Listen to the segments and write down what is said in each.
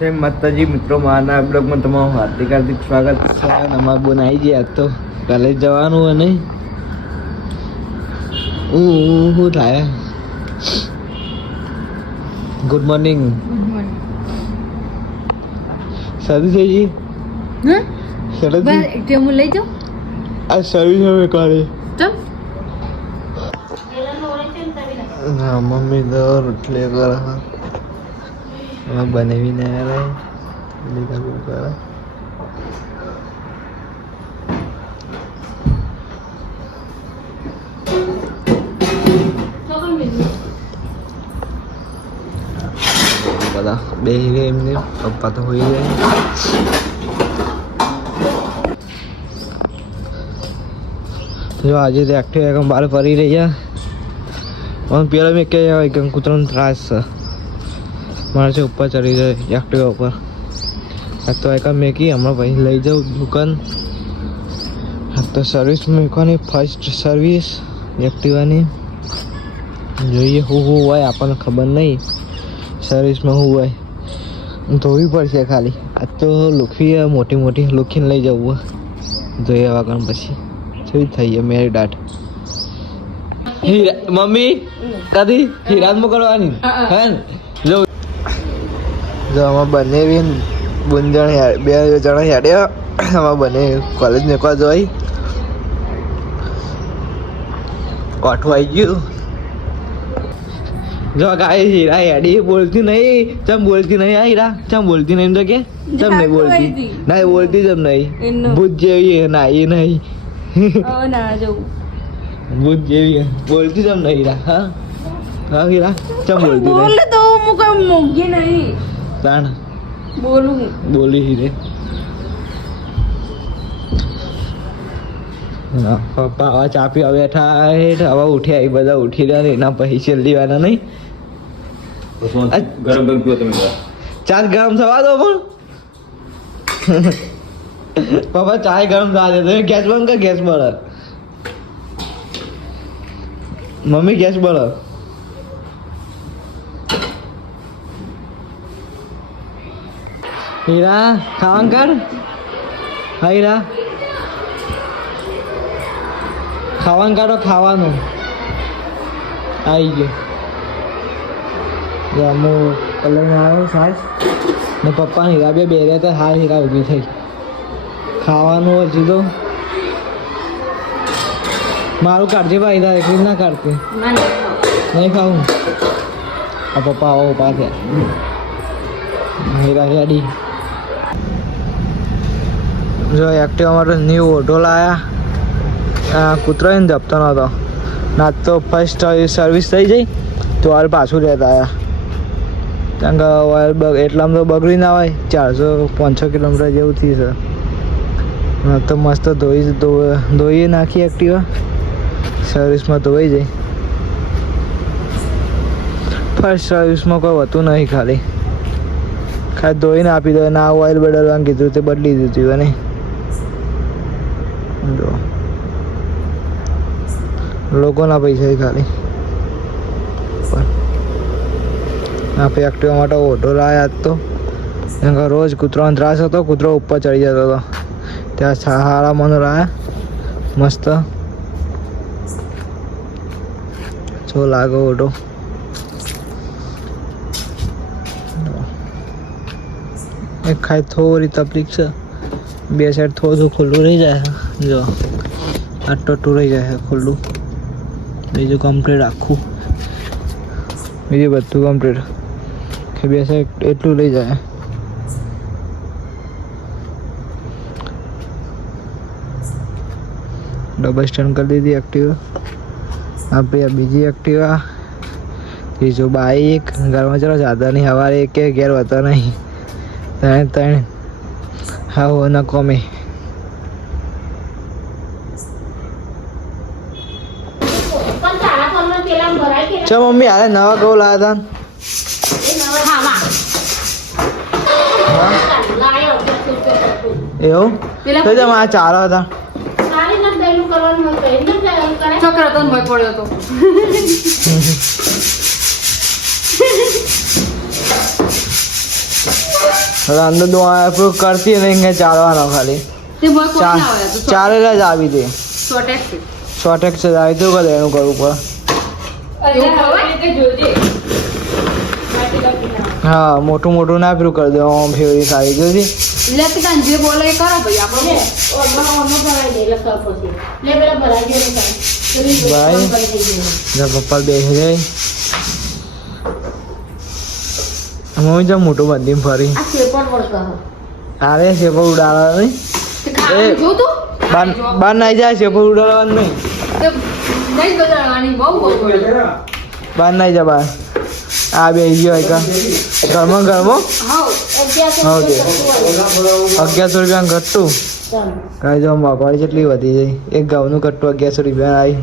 જય માતાજી મિત્રો, મારા બ્લોગમાં તમારું હાર્દિક સ્વાગત છે. અમારા બોન આવી ગયા તો કોલેજ જવાનું અને શું થાય. Good morning. શરદી થઈ ગઈ? શરદી હું લઈ જાઉં આ સર્વિસ હવે કરે. હા મમ્મી તો રોટલી કરે બનાવીને કરે. બધા બેસી ગયા એમને, પપ્પા તો હોઈ ગયા. જો આજે તો એક્ટિવ બહાર ફરી રહ્યા. પણ પેલા મેં કહે કૂતરાનો ત્રાસ છે મારે છે, ઉપર ચડી જાય એક્ટિવા ઉપર. આ તો એક મેકી હમણાં પછી લઈ જાઉં દુકાન. આ તો સર્વિસ મૂકવાની, ફર્સ્ટ સર્વિસ એક્ટિવાની. જોઈએ શું હોય, આપણને ખબર નહીં સર્વિસમાં શું હોય. ધોવી પડશે ખાલી. આ તો લુખી મોટી મોટી લુખીને લઈ જવું જોઈએ વાગણ પછી શું થઈ જાય મેરી દાટ. મમ્મી કદી હિરાતમાં કરવાની હે જો આમાં બંને બે જણા હેડ્યા. આમાં બંને કોલેજ મેકવા જવાય. કોઠું આવી ગયું. જો ગાય હીરા હેડી બોલતી નહીં. ચમ બોલતી નહીં આ હીરા? ચમ બોલતી નહીં તો કે ચમ નહીં બોલતી? ના બોલતી ચમ નહીં? ભૂત જેવી ના એ નહીં ભૂત જેવી બોલતી ચમ નહીં હીરા? હા હા હીરા ચમ બોલતી બોલે તો હું કોઈ મોંઘી નહીં તાણ બોલી હીરે. પપ્પા હવે ચા પીવા બેઠા. હવે ઉઠ્યા એ બધા ઉઠી રહ્યા ને એના પછી છેલ્લી વાના નહીં. ગરમ ગરમ પીવો તમે. ચા ગરમ થવા દો પણ. પપ્પા ચાય ગરમ થવા દે. તમે ગેસ બંધ કર. ગેસ બળે મમ્મી, ગેસ બળે. હીરા ખાવાનું કર. હા હીરા ખાવાનું કાઢો. ખાવાનું આવી ગયું. હું કલર આવ્યો સાસ ને પપ્પા હીરા બે રહ્યા હતા. હાલ હીરા ઊભી થઈ. ખાવાનું હજી તો મારું કાઢજે ભાઈ. તારે એકલી ના કાઢતી નહીં ખાવું. આ પપ્પા આવો ઉભા થયા. હીરા રેડી. જો એક્ટિવા માટે ન્યૂ ઓટો લાયા. કૂતરો એને જપતો નહોતો. ના તો ફર્સ્ટ સર્વિસ થઈ જાય તો હાલ પાછું રહેતા આવ્યા. કારણ કે ઓઇલ એટલામાં તો બગડી ના હોય. 400-500 કિલોમીટર જેવું થઈ છે. તો મસ્ત ધોઈ નાખી એક્ટિવા. સર્વિસમાં ધોઈ જાય. ફર્સ્ટ સર્વિસમાં કોઈ હોતું નહીં. ખાલી ધોઈને આપી દો. ના ઓઇલ બદલવાનું કીધું તે બદલી દીધું. અને જો લોકોના પૈસા ખાલી. આપણે એક્ટિવા માટે ઓટો લાવ્યા તો કેમ કે રોજ કૂતરાનો ત્રાસ હતો. કૂતરો ઉપર ચડી જતો હતો. ત્યાં સારા મને લાવ્યા મસ્ત. જો લાગે ઓટો. એક ખાઈ થોડી તકલીફ છે. બે સાઈડ થોડું ખુલ્લું રહી જાય. જો આટલું રહી જાય ખુલ્લું. બીજું કમ્પ્લીટ આખું. બીજું બધું કમ્પ્લીટ કે બે સાઈડ એટલું લઈ જાય. ડબલ સ્ટેન્ડ કરી દીધી એક્ટિવા. આપણે બીજી એક્ટિવા. ત્રીજું બાઈક. ઘરમાં ચલો સાધા નહીં. સવારે એક ઘેર હોતો નહીં. ત્રણ હા ન કોમે. ચલ મમ્મી હાલે નવા કહું લાવ્યા હતા એવું તો જમ આ ચાર હતા. છોકરો તો પડ્યો હતો. હવે અંદર દો આપણું કરતી નહીં ચાલવાનો ખાલી તે ભાઈ કોઈ ના આવે તો ચાલેલા જ આવી દે શોર્ટેજ છે શોર્ટેજ જ આવી તો કરે એનું કરવું પડે એવું ખવાય કે જોજે હા મોટું મોટું ના પેલું કરી દો આમ ફેવરી ખાવી જોજી લે કે તને જે બોલે એ કરો ભાઈ આપણે ભાઈ પપ્પા બેસી જાય મમ્મી જમ મોટું બંધી ફરી આ શેપર વર્ક અરે શેપર ઉડાડવા નહીં તે ખાવાનું જો તું બાર નાઈ જાય શેપર ઉડાડવાનું નહીં તે નહીં બજાડવાની બહુ બાર નાઈ જા બાર આ બે ગયો એક ઘરમાં ઘરમાં હાઉ હા તે 1100 રૂપિયા ઘટતું કાંઈ જો મોંઘવારી જેટલી વધી જાય એક ઘઉંનું કટ્ટું 1100 રૂપિયા આવી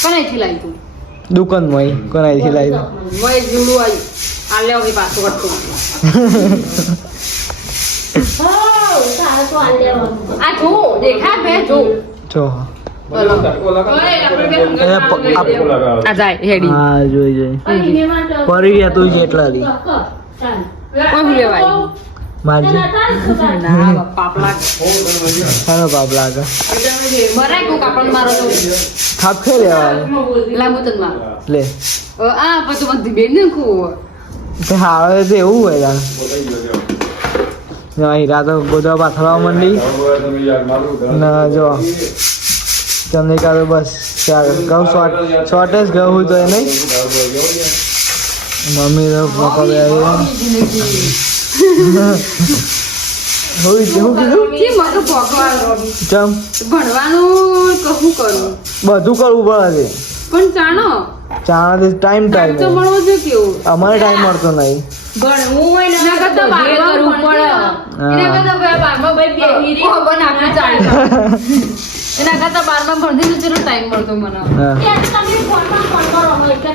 કોને ખીલાઈ તું દુકાનમાં કોણ આવી લાવી વય જુડું આવી આ લેવો ભાઈ પાછો કરતો આ જો દેખા બે જો જો બોલો આ જાય હેડી હા જોઈ જોઈ પડી ગયા તું જેટલા દી કોણ લેવાય મારજે ના પાપલા હાનો બાપ લાગે બરાય કો કાપડ મારો તો થાપ ખે લેવાનું લાંબુ તન માં લે આ પછી બધી બેન ને કો તે હાવે તો એવું હોય તાર જો હીરા તો ગોદવા પાથરવા માંડી ના જો તમને કાલે બસ ચાર ઘઉં શોર્ટેજ ઘઉં તો એ નહીં મમ્મી તો પપ્પા બે હું કીધું કે મગર ભોગવાળો ચમ ભણવાનું કહું કરું બધું કરવું પડે પણ જાણો ચાણા તો ટાઈમ તો મળવો છે કેવું અમારે ટાઈમ મળતો નહીં ભણવું હોય ને નકર તો બારમાં કરવું પડે એના કરતા ભાઈ બારમાં ભાઈ બે હીરી ખબર નાખી ચાલી એના કરતા બારમાં ભણતી તો ચલો ટાઈમ મળતો મને હા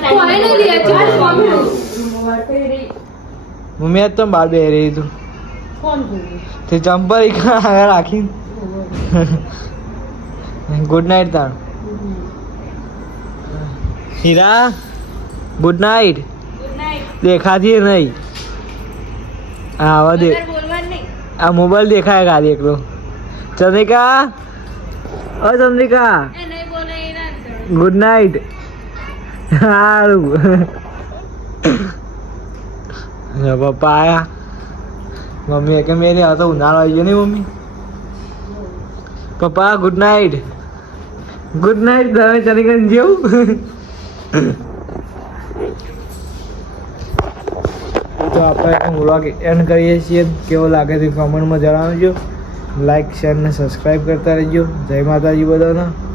કોઈ નહીં લે ચાલ મમ્મી આજ તો બાર બે રહી તું કોણ તે ચંપલ આગળ રાખી ગુડ નાઇટ તાર હીરા ગુડ નાઇટ દેખાતી નહીં હા આવા દે આ મોબાઈલ દેખાય ખાલી એકલો ચંદ્રિકા ઓ ચંદ્રિકા ગુડ નાઇટ સારું પપ્પા આયા મમ્મી કે મેરે આ તો ઉનાળો આવી ગયો ને મમ્મી પપ્પા ગુડ નાઇટ તમે ચલી ગઈ જેવું તો આપણે વ્લોગ એન્ડ કરીએ છીએ કેવો લાગે છે કમેન્ટમાં જણાવજો લાઈક શેર ને સબસ્ક્રાઈબ કરતા રહેજો જય માતાજી બધાને